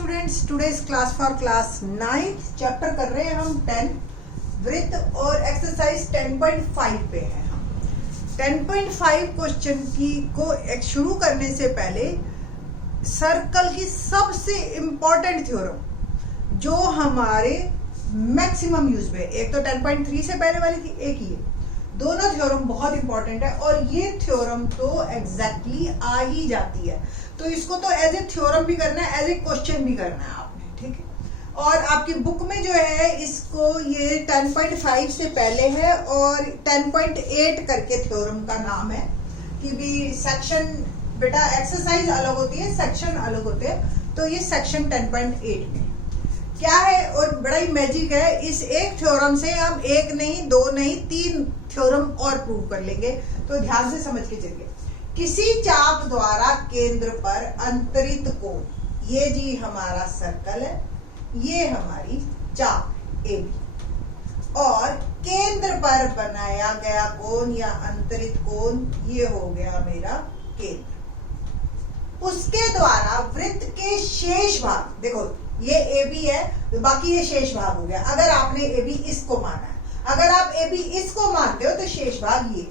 Students, today's class for class 9 chapter कर रहे हैं हम 10 वृत्त और एक्सरसाइज 10.5 पे हैं हम। 10.5 क्वेश्चन को शुरू करने से पहले सर्कल की सबसे इम्पोर्टेंट थ्योरम जो हमारे मैक्सिमम यूज में, एक तो 10.3 से पहले वाली थी, एक ये, दोनों थ्योरम बहुत इंपॉर्टेंट है और ये थ्योरम तो एग्जैक्टली आ ही जाती है, तो इसको तो एज ए थ्योरम भी करना है, एज ए क्वेश्चन भी करना है आपने, ठीक है। और आपकी बुक में जो है इसको ये 10.5 से पहले है और 10.8 करके थ्योरम का नाम है कि भी सेक्शन, बेटा एक्सरसाइज अलग होती है, सेक्शन अलग होते हैं, तो ये सेक्शन 10.8 में क्या है और बड़ा ही मैजिक है। इस एक थ्योरम से हम एक नहीं, दो नहीं, 3 थ्योरम और प्रूव कर लेंगे, तो ध्यान से समझ के चलिए। किसी चाप द्वारा केंद्र पर अंतरित कोण, ये जी हमारा सर्कल है, ये हमारी चाप AB, और केंद्र पर बनाया गया कोण या अंतरित कोण ये हो गया मेरा केंद्र। उसके द्वारा वृत्त के शेष भाग, देखो ये AB है तो बाकी ये शेष भाग हो गया। अगर आपने AB इसको माना है, अगर आप AB इसको मानते हो तो शेष भाग ये,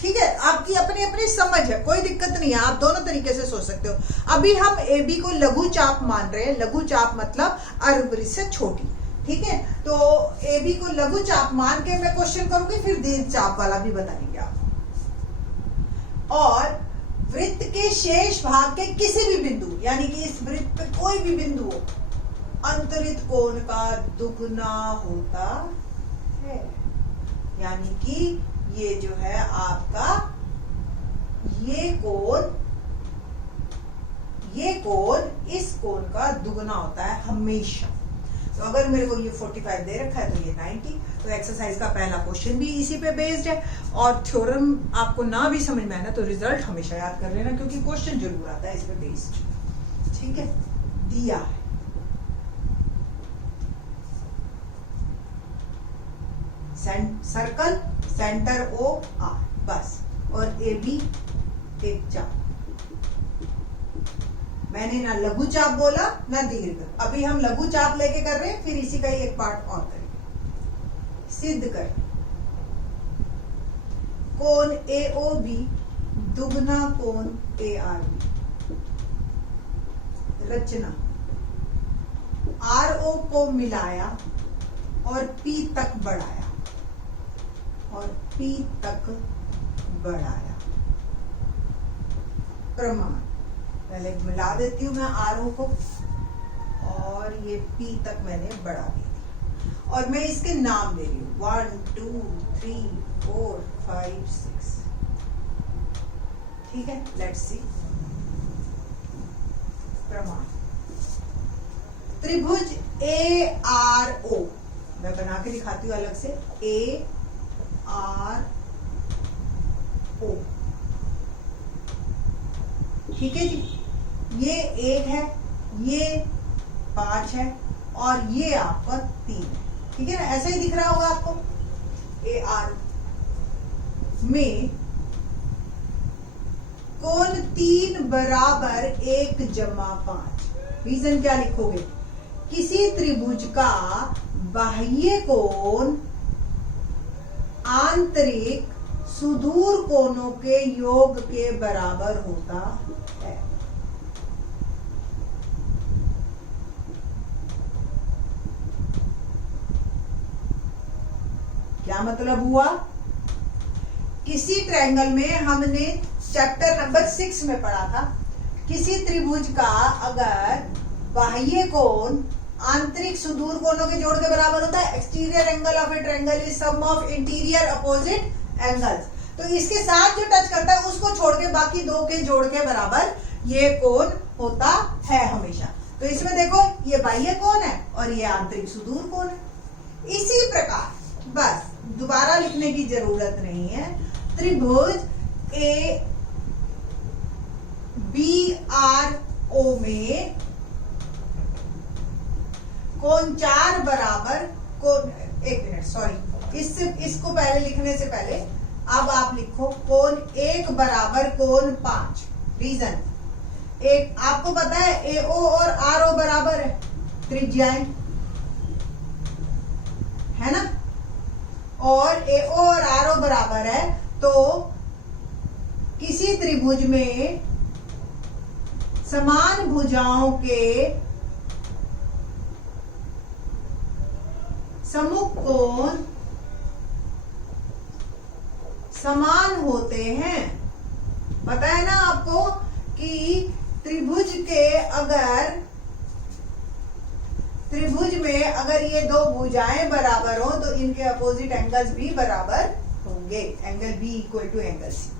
ठीक है। आपकी अपनी अपनी समझ है, कोई दिक्कत नहीं है, आप दोनों तरीके से सोच सकते हो। अभी हम AB को लघु चाप मान रहे हैं, लघु चाप मतलब अर्धवृत्त से छोटी, ठीक है। तो AB को लघु चाप मान के मैं क्वेश्चन करूंगी, फिर दीर्घ चाप वाला भी बताएंगे आपको। और वृत्त के शेष भाग के किसी भी बिंदु, यानी कि इस वृत्त पे कोई भी बिंदु हो, अंतरित कोण का दुगना होता है, यानी कि ये जो है आपका ये कोण इस कोण का दुगना होता है हमेशा। तो अगर मेरे को ये 45 दे रखा है तो ये 90, तो एक्सरसाइज का पहला क्वेश्चन भी इसी पे बेस्ड है। और थ्योरम आपको ना भी समझ में आए ना तो रिजल्ट हमेशा याद कर लेना, क्योंकि क्वेश्चन जरूर आता है इस पे बेस्ड, ठीक है। दिया है सर्कल, सेंटर OR बस, और AB एक चाप। मैंने ना लघु चाप बोला ना दीर्घ, अभी हम लघु चाप लेके कर रहे हैं, फिर इसी का ही एक पार्ट और करेंगे। सिद्ध कर कोण AOB दुगना कोण ARB। रचना, RO को मिलाया और P तक बढ़ाया, और P तक बढ़ाया। प्रमाण, पहले मिला देती हूं मैं RO को, और ये P तक मैंने बढ़ा दिया, और मैं इसके नाम दे रही हूं 1 2 3 4 5 6, ठीक है। लेट्स सी प्रमाण। त्रिभुज ARO, मैं बना के दिखाती हूं अलग से, ARO, ठीक है जी। ये 1 है, ये 5 है, और ये आपका 3 है, ठीक है ना। ऐसा ही दिख रहा होगा आपको। AR में कोण 3 बराबर 1 जमा 5। रीजन क्या लिखोगे? किसी त्रिभुज का बाह्य कोण आंतरिक सुदूर कोणों के योग के बराबर होता है। क्या मतलब हुआ? किसी ट्रायंगल में हमने चैप्टर नंबर 6 में पढ़ा था, किसी त्रिभुज का अगर बाह्य कोण आंतरिक सुदूर कोणों के जोड़ के बराबर होता है, exterior angle of a triangle is sum of interior opposite angles, तो इसके साथ जो टच करता है उसको छोड़ के बाकी दो के जोड़ के बराबर ये कोण होता है हमेशा। तो इसमें देखो ये बाह्य कोण है और ये आंतरिक सुदूर कोण है। इसी प्रकार, बस दोबारा लिखने की जरूरत नहीं है, त्रिभुज ABRO में कोण 4 बराबर कोण, एक मिनट सॉरी, इसको पहले लिखने से पहले अब आप लिखो कोण 1 बराबर कोण 5। रीजन, एक आपको पता है AO और RO बराबर है, त्रिज्याएं है ना, और AO और RO बराबर है, तो किसी त्रिभुज में समान भुजाओं के सम्मुख कोण समान होते हैं। पता है ना आपको कि त्रिभुज में अगर ये दो भुजाएं बराबर हो तो इनके अपोजिट एंगल्स भी बराबर होंगे, angle B equal to angle C।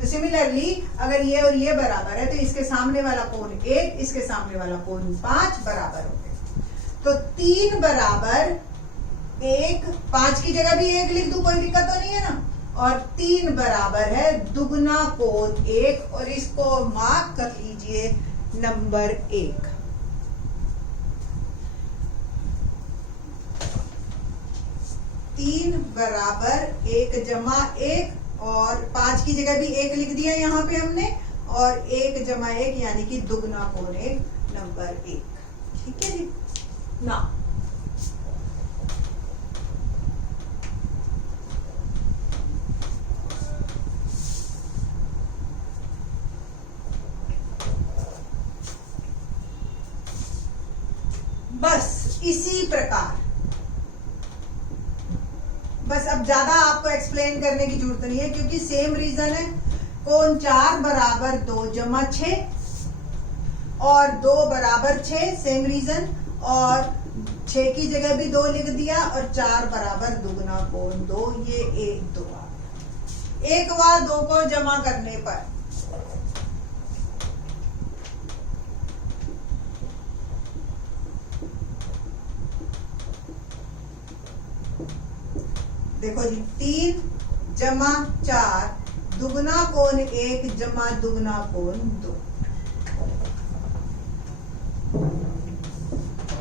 तो सिमिलरली अगर ये और ये बराबर है तो इसके सामने वाला कोण 1, इसके सामने वाला कोण 5 बराबर होंगे। तो 3 बराबर 1, 5 की जगह भी 1 लिख दूं, कोई दिक्कत तो नहीं है ना, और 3 बराबर है दुगना कोण 1, और इसको मार्क कर लीजिए नंबर 1। तीन बराबर 1 जमा 1, और 5 की जगह भी 1 लिख दिया यहाँ पे हमने, और 1 जमा 1 यानी कि दुगना कोण 1 नंबर 1। ठीक है जी ना। बस इसी प्रकार, बस अब ज्यादा आपको एक्सप्लेन करने की जरूरत नहीं है क्योंकि सेम रीजन है। कोण 4 बराबर 2 जमा 6 और 2 बराबर 6, सेम रीजन, और 6 की जगह भी 2 लिख दिया, और 4 बराबर दुगना कोण 2, ये 1 2 आ गया। एक बार 2 को जमा करने पर देखो जी, 3 जमा 4 दुगना कोण 1 जमा दुगना कोण 2।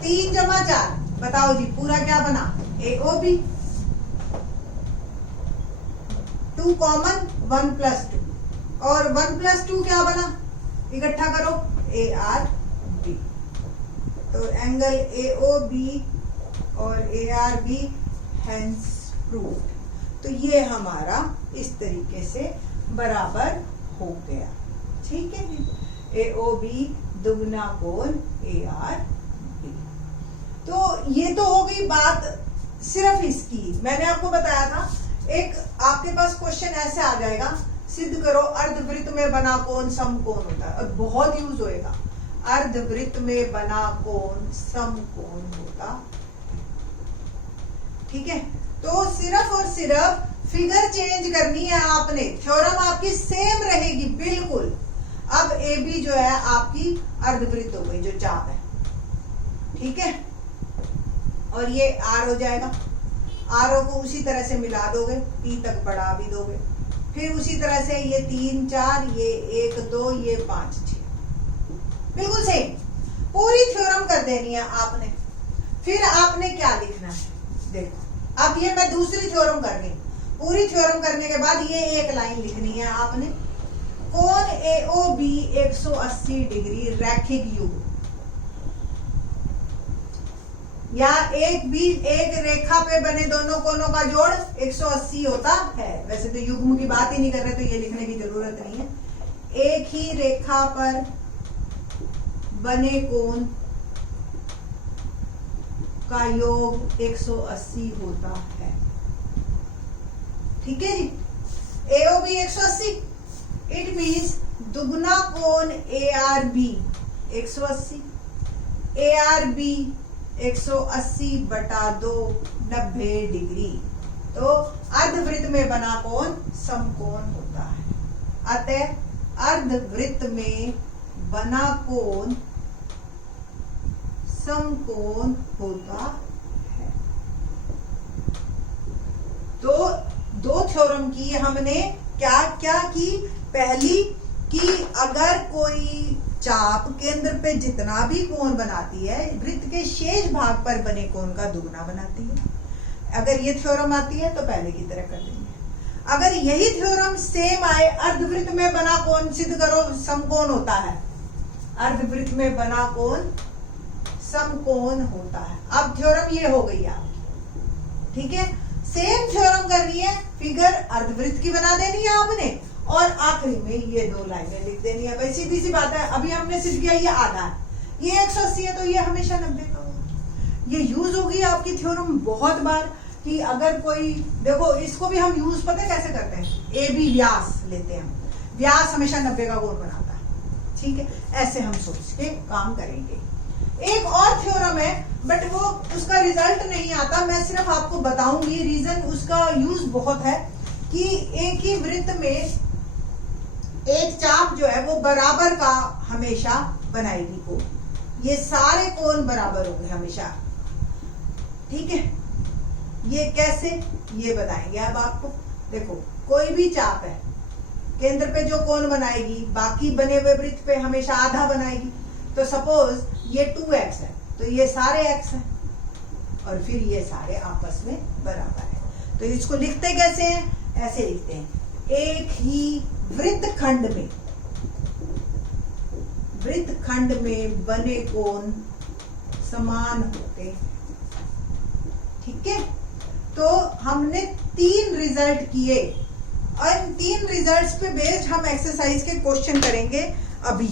3 जमा 4 बताओ जी पूरा क्या बना, AOB। 2 कॉमन 1 प्लस 2, और 1 प्लस 2 क्या बना, इकट्ठा करो ARB। तो एंगल AOB और ARB हेंस प्रूव्ड। तो ये हमारा इस तरीके से बराबर हो गया। ठीक है जी, AOB दुगना कोण ARB। तो ये तो हो गई बात सिर्फ इसकी। मैंने आपको बताया था एक आपके पास क्वेश्चन ऐसे आ जाएगा, सिद्ध करो अर्धवृत्त में बना कोण समकोण होता है, और बहुत यूज होएगा, अर्धवृत्त में बना कोण समकोण होता। ठीक है, तो सिर्फ और सिर्फ फिगर चेंज करनी है आपने, थ्योरम आपकी सेम रहेगी बिल्कुल। अब AB जो है आपकी अर्धवृत्त हो गई, जो चाप है। ठीक है, और ये R हो जाएगा, RO को उसी तरह से मिला दोगे, P तक बढ़ा भी दोगे, फिर उसी तरह से ये 3 4, ये 1 2, ये 5 6, बिल्कुल सेम पूरी थ्योरम कर देनी है आपने। फिर आपने क्या लिखना है, देखो अब ये मैं दूसरी थ्योरम कर रही हूं। पूरी थ्योरम करने के बाद ये एक लाइन लिखनी है आपने, कोण AOB 180 डिग्री रैखिक युग्म, या एक रेखा पे बने दोनों कोणों का जोड़ 180 होता है। वैसे तो युग्म की बात ही नहीं कर रहे, तो ये लिखने की जरूरत नहीं है। एक ही रेखा पर बने कोण का योग 180 होता है। ठीक है जी, AOB 180, इट मीन्स दुगना कोण ARB 180, ARB 180 बटा 2 90 डिग्री। तो अर्धवृत्त में बना कोण समकोण होता है। अतः अर्धवृत्त में बना कोण समकोण होता है। तो दो थ्योरम की हमने क्या क्या की, पहली कि अगर कोई चाप केंद्र पे जितना भी कोण बनाती है, वृत्त के शेष भाग पर बने कोण का दुगना बनाती है। अगर ये थ्योरम आती है तो पहले की तरह कर देंगे। अगर यही थ्योरम सेम आए, अर्धवृत्त में बना कोण सिद्ध करो समकोण होता है, अर्धवृत्त में बना कोण समकोण होता है। अब थ्योरम ये हो गई आपकी, ठीक है। सेम थ्योरम करनी है, फिगर अर्धवृत्त की बना देनी है आपने, और आखिरी में ये दो लाइनें लिख देनी है। भाई सीधी सी बात है, अभी हमने सिद्ध किया ये आधा है, ये 180 है, तो ये हमेशा 90 का होगा। ये यूज होगी आपकी थ्योरम बहुत बार कि अगर कोई, देखो इसको भी हम यूज पता है कैसे करते हैं, ए बी व्यास लेते हैं, व्यास हमेशा 90 का कोण बनाता है, ठीक है। ऐसे हम सोच के काम करेंगे। एक और थ्योरम है, बट वो उसका रिजल्ट नहीं आता, मैं सिर्फ आपको बताऊंगी। रीजन उसका यूज बहुत है कि एक ही वृत्त में एक चाप जो है वो बराबर का हमेशा बनाएगी कोण, ये सारे कोण बराबर होंगे हमेशा, ठीक है। ये कैसे, ये बताएंगे अब आपको। देखो कोई भी चाप है, केंद्र पे जो कोण बनाएगी बाकी बने हुए वृत्त पे हमेशा आधा बनाएगी। तो सपोज ये 2x है, तो ये सारे x है, और फिर ये सारे आपस में बराबर है। तो इसको लिखते कैसे हैं, ऐसे लिखते हैं, एक ही वृत्तखंड में बने कोण समान होते हैं, ठीक है। तो हमने 3 रिजल्ट किए, और इन 3 रिजल्ट्स पे बेस्ड हम एक्सरसाइज के क्वेश्चन करेंगे। अभी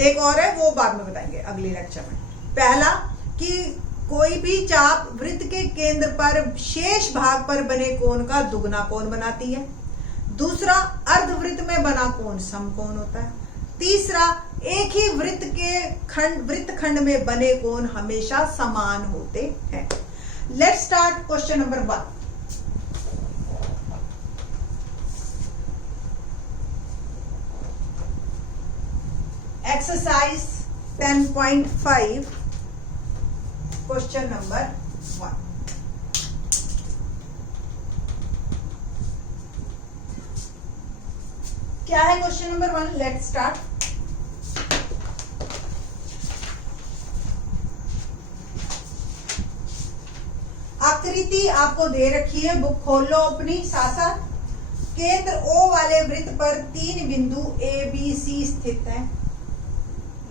एक और है, वो बाद में बताएंगे अगले लेक्चर में। पहला कि कोई भी चाप वृत्त के केंद्र पर शेष भाग पर बने कोण का दुगना कोण बनाती है। दूसरा, अर्धवृत्त में बना कोण समकोण होता है। तीसरा, एक ही वृत्तखंड में बने कोण हमेशा समान होते हैं। Let's start question number 1। Exercise 10.5 question number 1। क्या है क्वेश्चन नंबर 1? Let's start. आकृति आपको दे रखी है, बुक खोल लो अपनी साथ साथ। केंद्र O वाले वृत्त पर 3 बिंदु A B C स्थित हैं।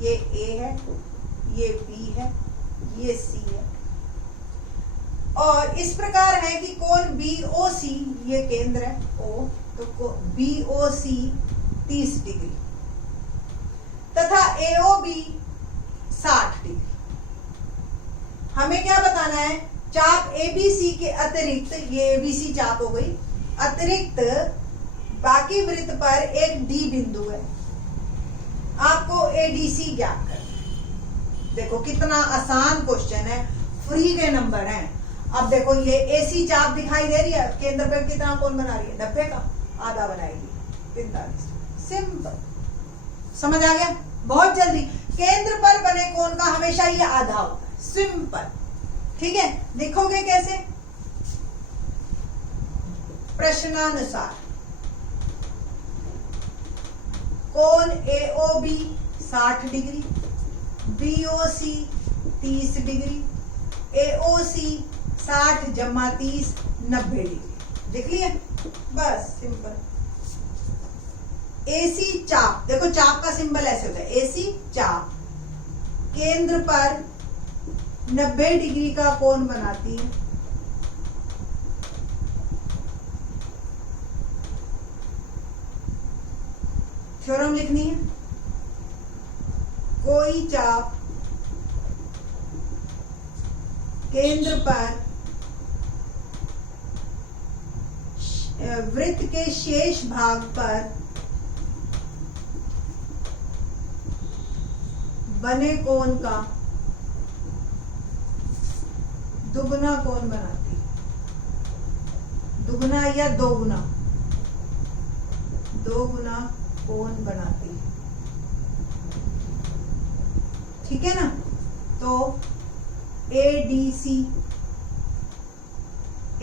ये A है, ये B है, ये C है, और इस प्रकार है कि कोण BOC, ये केंद्र है O, तो BOC 30 डिग्री तथा AOB 60 डिग्री। हमें क्या बताना है, चाप ABC के अतिरिक्त, ये ABC चाप हो गई, अतिरिक्त बाकी वृत्त पर एक D बिंदु है, आपको ADC ज्ञात करना है। देखो कितना आसान क्वेश्चन है, फ्री के नंबर हैं। अब देखो ये AC चाप दिखाई दे रही है, केंद्र पे कितना कोण बना रही है, 90 का, आधा बनाएगी 45। सिंपल, समझ आ गया, बहुत जल्दी। केंद्र पर बने कोण का हमेशा ये आधा होता है, सिंपल, ठीक है। लिखोगे कैसे, प्रश्नानुसार कोण AOB 60 degree, BOC 30 degree, AOC 60 जमा 30 90 डिग्री। लिख लिया, बस सिंपल। AC चाप, देखो चाप का सिंबल ऐसे होता है, AC चाप केंद्र पर 90 डिग्री का कोण बनाती है। थ्योरम लिखनी है, कोई चाप केंद्र पर वृत्त के शेष भाग पर बने कोण का दुगना कोण बनाती, दुगना या दोगुना कोण बनाती, ठीक है ना। तो ADC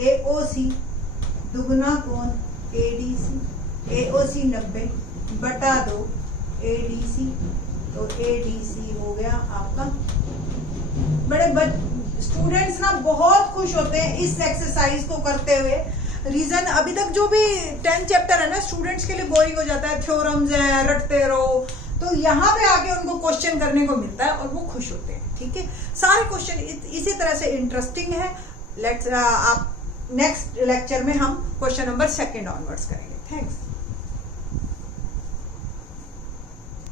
AOC दुगना कोण ADC, AOC 90 बटा 2 ADC, तो ADC हो गया आपका। बड़े स्टूडेंट्स ना बहुत खुश होते हैं इस एक्सरसाइज को करते हुए। रीजन, अभी तक जो भी 10 चैप्टर है ना, स्टूडेंट्स के लिए बोरिंग हो जाता है, थ्योरम्स हैं, रटते रहो। तो यहाँ पे आके उनको क्वेश्चन करने को मिलता है और वो खुश होते हैं। ठीक है, सारे क्वेश्चन इसी तरह से इंटरेस्टिंग है। आप नेक्स्ट लेक्चर में हम क्वेश्चन नंबर 2 ऑनवर्ड्स करेंगे। थैंक्स।